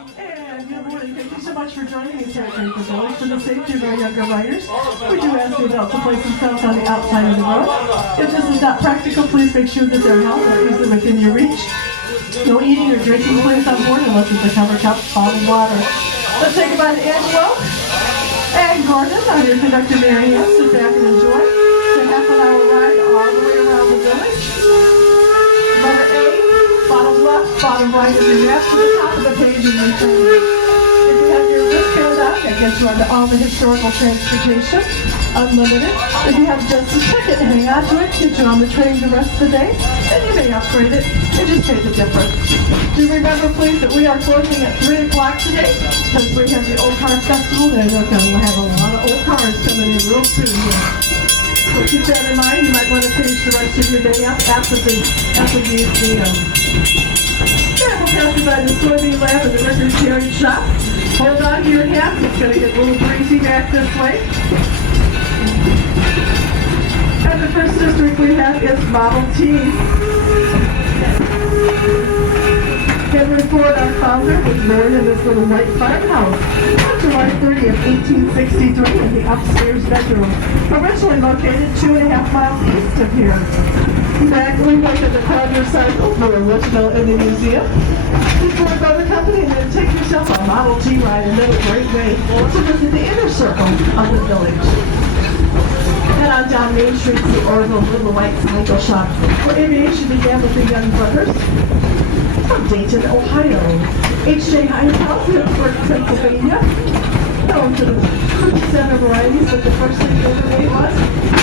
And good morning. Thank you so much for joining us here at Greenfield Village. For the safety of our younger riders, we do ask the adults to place themselves on the outside of the road. If this is not practical, please make sure that their helmets are easily within your reach. No eating or drinking place on board unless it's a cover cup, bottled water. Let's say goodbye to Angelo and Gordon. I'm your conductor, Mary Ann. Sit back and enjoy. It's a half-an-hour ride all the way around the village. Letter A, bottom left, bottom right is your map to the top of the page and your turn. If you have your wrist held out, that gets you onto all the historical transportation, unlimited. If you have just a ticket, hang on to it, get you on the train the rest of the day, and you may upgrade it and just pay the difference. Do remember, please, that we are closing at 3 o'clock today because we have the Old Car Festival, and we're going to have a lot of old cars coming in real soon here. So keep that in mind. You might want to finish the rest of your day up after the museum. Yeah, we'll pass you by the soybean lab and the record carriage shop. Hold on to your hats. It's going to get a little breezy back this way. And the first district we have is Model T. Henry Ford, our founder, was born in this little white farmhouse on July 30th, 1863 in the upstairs bedroom, originally located 2.5 miles east of here. Back we look at the quadricycle for original in the museum. Before go to the company and then take yourself a Model T ride, another great way to visit the inner circle of the village. Head on down Main Street to the Orville Little White Cycle Shop, where aviation began with the Young Brothers. From Dayton, Ohio. H.J. Heinz House, Pittsburgh, Pennsylvania. Home to the 57 varieties, but the first thing they ever made was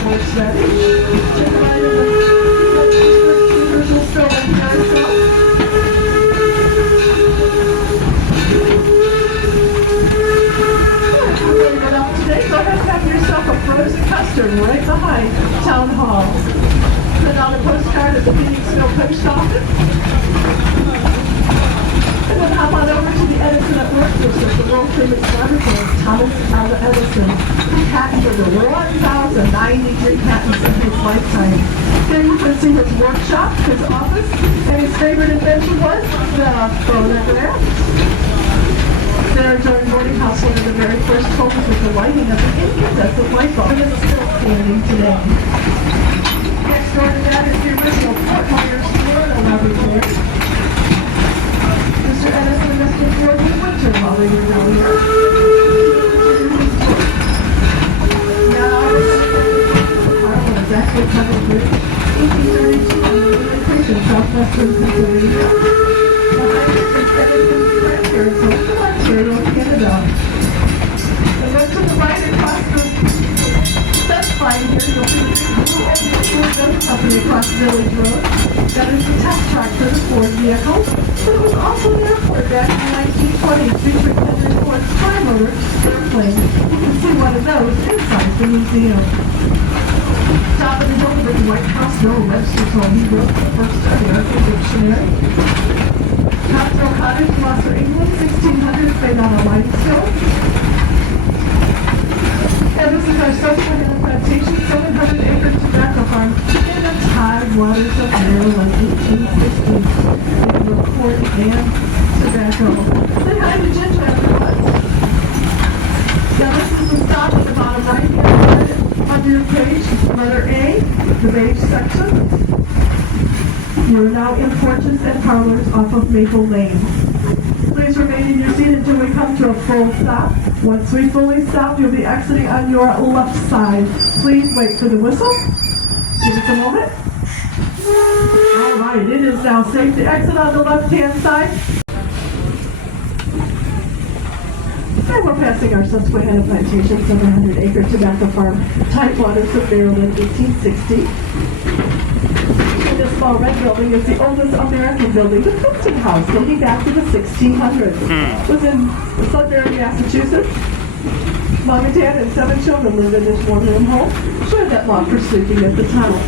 horseradish. Take a ride in the Universal Stone Carousel. Today, go ahead and have yourself a frozen custard right behind Town Hall. Send out a postcard at the Phoenixville Post Office. And then hop on over to the Edison at Work District, the world famous laboratory of Thomas Alva Edison, who patented over 1,093 patents in his lifetime. There you can see his workshop, his office, and his favorite invention was the phonograph. There during boarding house, one of the very first homes was the lighting of the incandescent light bulb, and it's still standing today. Next door to that is the original Fort Myers, Florida laboratory. Mr. Edison and Mr. Ford in winter while they were down here. Now, Harlan is actually coming through 1832 on the location southwestern Pennsylvania. Behind it is Edison's grandparents' home in Ontario, Canada. And then to the right across the fence line here, you'll see the Ford Company across Village Road. That is the test track for the Ford vehicle. It was also an airport back in the 1920s featuring Henry Ford's tri-motor airplane. You can see one of those inside the museum. Top of the hill with the White House, Noah Webster's home. He wrote the first American dictionary. Cocktail Cottage, Gloucester, England, 1600s, made on a limestone. And this is our Susquehanna plantation, 700-acre tobacco farm in the tidewaters of Maryland, 1860. With corn and tobacco. Say hi to Ginger afterwards. Now this is the stop at the bottom right here of your page, letter A, the beige section. You are now in porches and parlors off of Maple Lane. Please remain in your seat until we come to a full stop. Once we fully stop, you'll be exiting on your left side. Please wait for the whistle. Give us a moment. All right, it is now safe to exit on the left-hand side. And we're passing our Susquehanna plantation, 700-acre tobacco farm, Tidewaters of Maryland, 1860. This small red building is the oldest American building, the Princeton House, dating back to the 1600s. It was in Sudbury, Massachusetts. Mom and Dad and 7 children lived in this one-room home. Shared that lot for sleeping at the tunnel.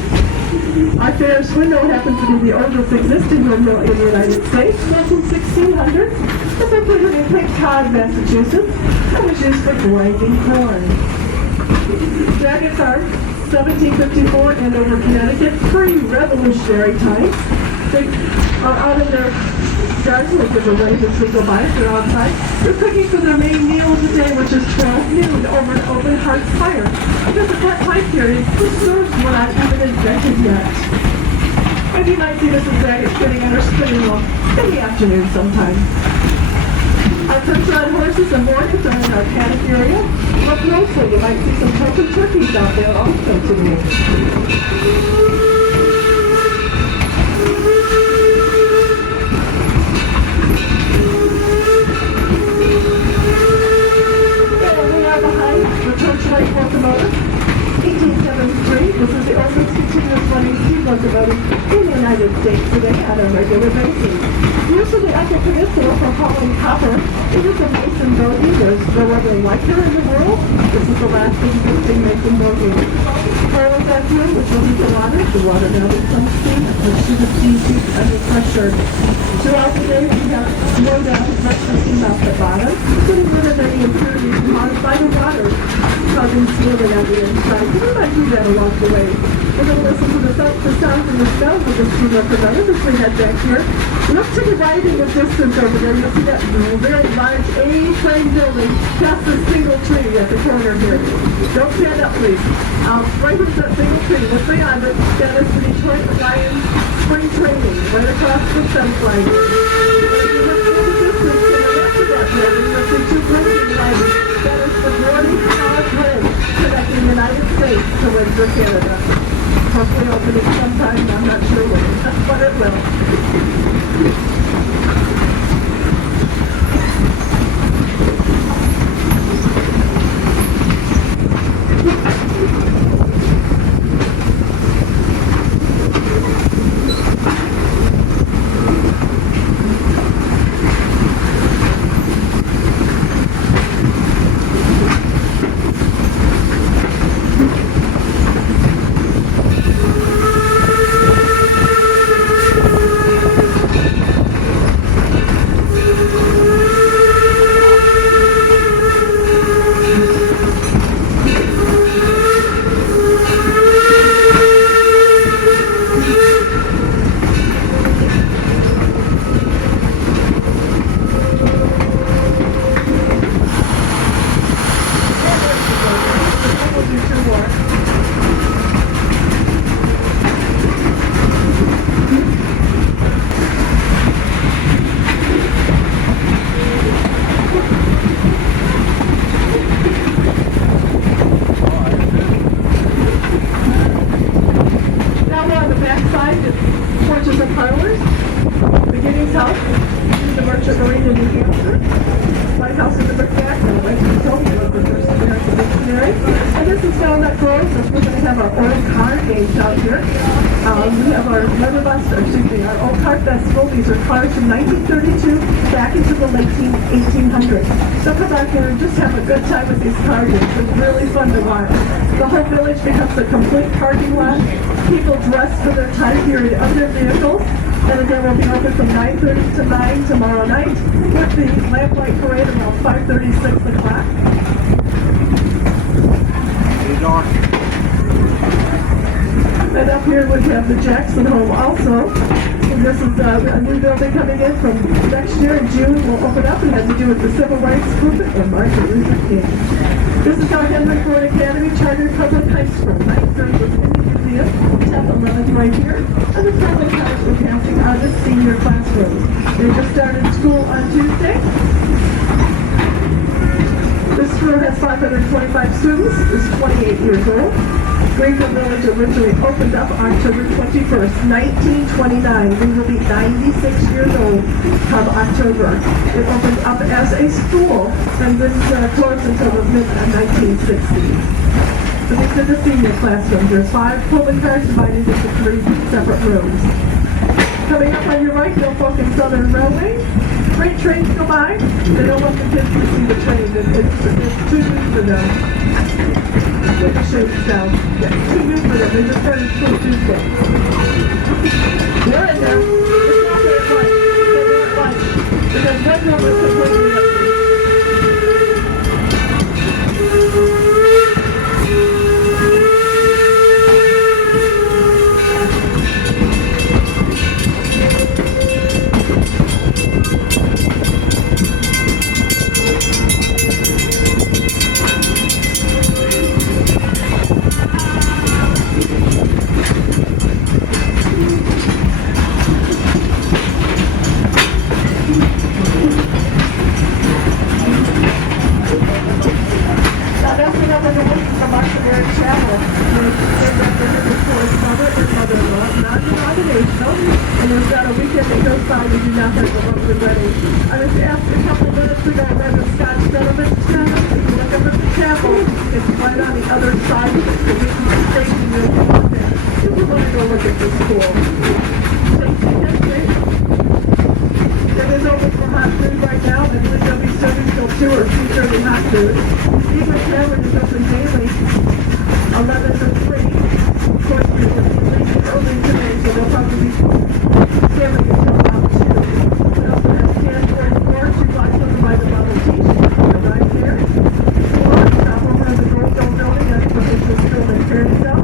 Our Ferris window happens to be the oldest existing window in the United States, built in 1600s. It's located in Cape Cod, Massachusetts, and was used for grinding corn. Dragon Farm, 1754, Andover, Connecticut, pre-revolutionary times. They are out of their garden, we'll give away as we go by if they're outside. They're cooking for their main meal of the day, which is 12 noon over an open hearth fire. Because at that time period, the stores were not even invented yet. And you might see Mrs. Baggett sitting at her spinning wheel in the afternoon sometime. Our French-rod horses and mornings are in our paddock area. Up closely, you might see some token turkeys out there also today. Torchlight locomotive, 1873. This is the oldest continuous running steam locomotive in the United States today on a regular basis. Used in the Upper Peninsula for hauling copper, it is a Mason bogie. There's no other like her in the world. This is the last existing Mason bogie. Where was that fuel, which will heat the water? The water now becomes steam, which should have steam heat under pressure. Throughout the day, we have no doubt pressure steam out the bottom, getting rid of any impurities caused by the water, causing swirling on the inside. So we might do that along the way. We're going to listen to the sounds and the smells of the steam locomotive as we head back here. Look to the right in the distance over there. You'll see that very large A-frame building past the single tree at the corner here. Don't stand up, please. Right into that single tree. Look beyond it. That is the Detroit Lions spring training right across the fence line. If you look to the distance to the left of that building, you'll see two bridging lines. That is the Boarding College Bridge connecting the United States to Windsor, Canada. Hopefully opening sometime, I'm not sure when, but it will. These are cars from 1932 back into the late 1800s. So come back here and just have a good time with these cars. It's really fun to watch. The whole village becomes a complete parking lot. People dress for their time period of their vehicles. And again, we'll be open from 9:30 to 9 tomorrow night with the lamplight parade around 5:30, 6 o'clock. And up here we have the Jackson home also. And this is a new building coming in from next year in June. We'll open up. It has to do with the civil rights movement and Martin Luther King. This is our Henry Ford Academy Charter Public High School. 9:30 was in the museum. 10th, 11th right here. And the public house we're passing are the senior classrooms. They just started school on Tuesday. This school has 525 students. It's 28 years old. Greenfield Village originally opened up October 21st, 1929. We will be 96 years old come October. It opened up as a school and then closed until the mid-1960s. So these are the senior classrooms. There's 5 Pullman cars divided into 3 separate rooms. Coming up on your right, Norfolk and Southern Railway. Freight trains go by. They don't want the kids to see the train. It's too new for them. With the shapes down. Yeah, too new for them. They just started school Tuesday. You're in there. It's not very much. They're not much. Because one room is completely empty. messing up with the looking for Martinary Chapel. They represent the Lord's mother and mother-in-law, non-denominational, and there's not a weekend that goes by we do not have a lovely wedding. I was asked a couple minutes ago whether Scott Sullivan's chapel, if you look up at the chapel, it's right on the other side of the station. You'll get up there. If you want to go look at the school. It is open for hot food right now. I believe they'll be serving till 2 or 2:30 hot food. Eagle Tavern is open daily, 11 to 3. Of course, we're going to be leaving early today, so they'll probably be serving until about 2. We also have stand 44, 2 blocks over by the bubble tea. They're right there. Or stop over in the Greenfield Village. That's where this is still in Fairfield.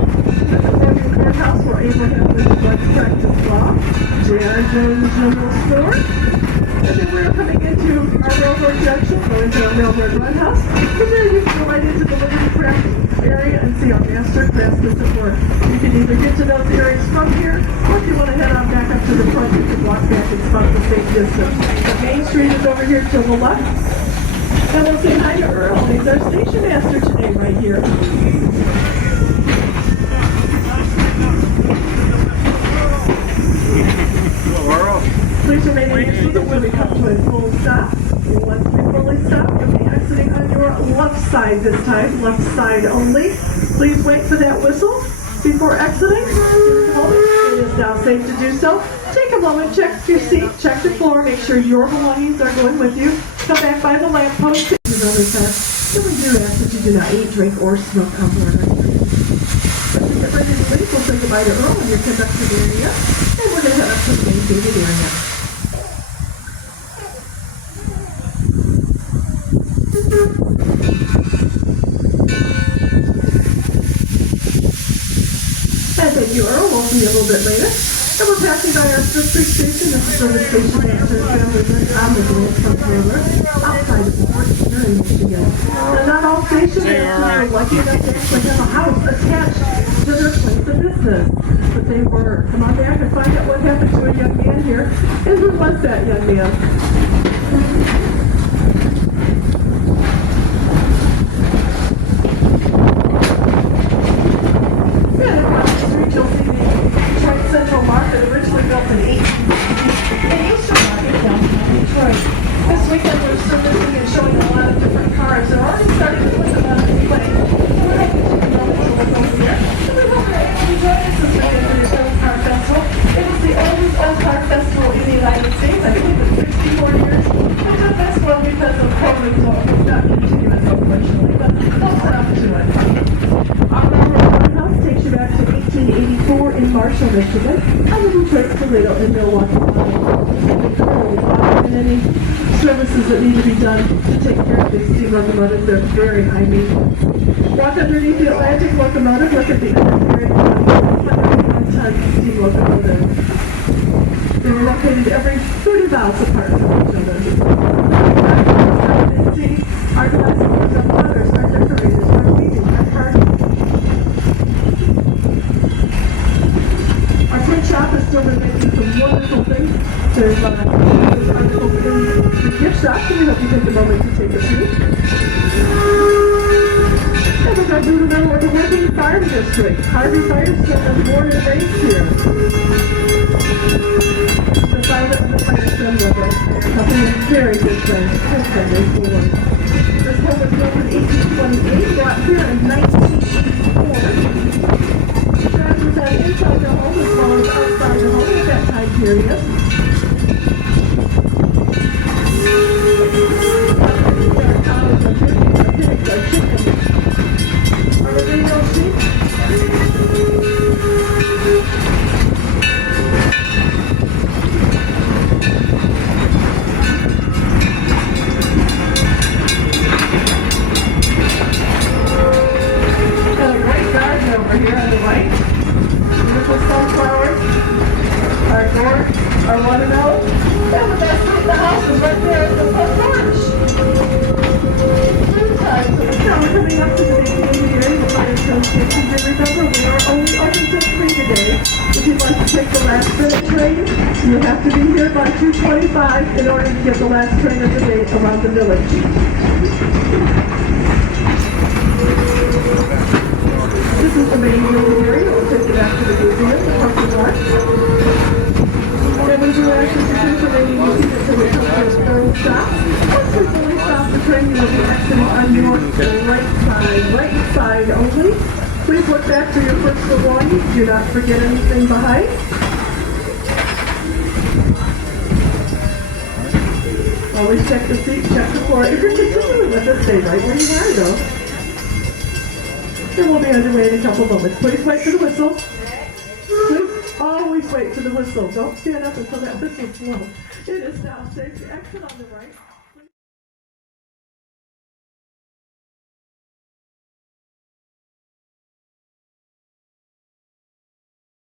At the Morgan Courthouse, where Abraham Lincoln practiced law. J.R. Jones General Store. And then we're coming into our railroad junction, going to our railroad run house. From there you can go right into the Liberty Craft area and see our master craftsmen at work. You can either get to those areas from here, or if you want to head on back up to the front, you can walk back. It's about the same distance. The Main Street is over here to the left. And we'll say hi to Earl. He's our station master today right here. Please remain in your seat until we come to a full stop. Once we fully stop, you'll be exiting on your left side this time, left side only. Please wait for that whistle before exiting. It is now safe to do so. Take a moment, check your seat, check your floor, make sure your belongings are going with you. Come back by the lamppost. Really fast. And we do ask that you do not eat, drink, or smoke on board. As we get ready to leave, we'll say goodbye to Earl in your conducted area, and we're going to head up to the main gated area. Thank you, Earl. We'll see you a little bit later. And we're passing by our Fifth Street station. This is the station that says on the Greenfield Village, outside of Fort Erie, Michigan. And not all stations are lucky enough to actually have a house attached to their place of business. But they were. Come on back and find out what happened to a young man here. And who was that young man? Central Market, originally built in 1860, and Eastern Market, downtown Detroit. This weekend we're servicing and showing a lot of different cars. They're already starting to put them on display. So we're going to take a moment to look over here. And we hope that you join us this weekend for this Old Car Festival. It is the oldest Old Car Festival in the United States. I believe it's 64 years. It's a festival because of COVID, so it's not continuous, unfortunately, but close enough to it. Our railroad house takes you back to 1884 in Marshall, Michigan, and the Detroit, Toledo, and Milwaukee and any services that need to be done to take care of these steam locomotives. They're very high maintenance. Walk underneath the Atlantic locomotive, look at the undercarriage 101-ton steam locomotive. They were located every 30 miles apart from each other. See, our glass our mothers, our decorators, our meetings, our parties. Our print shop is still making some wonderful things. There's articles in the gift shop, so we hope you take a moment to take a peek. And we've got Budapest, the Working Farm District. Harvey Firestone was born and raised here. The Firestone was a company of very good friends. This home was built in 1828, brought here in 1984. Drivers had inside the home as well as outside the home at that time period. Our radio sheet. Over here on the right, beautiful sunflowers, our gourd, our watermelon, and the best seat in the house is right there at the front porch. So now we're coming up to the beginning of the Firestone Station, and remember we are only open till 3 today. If you'd like to take the last minute train, you have to be here by 2:25 in order to get the last train of the day around the village. only. Please look back for your personal belongings. Do not forget anything behind. Always check the seat, check the floor. If you're continuing with us, stay right where you are, though. And we'll be underway in a couple moments. Please wait for the whistle. Please always wait for the whistle. Don't stand up until that whistle's blown. It is now safe to exit on the right.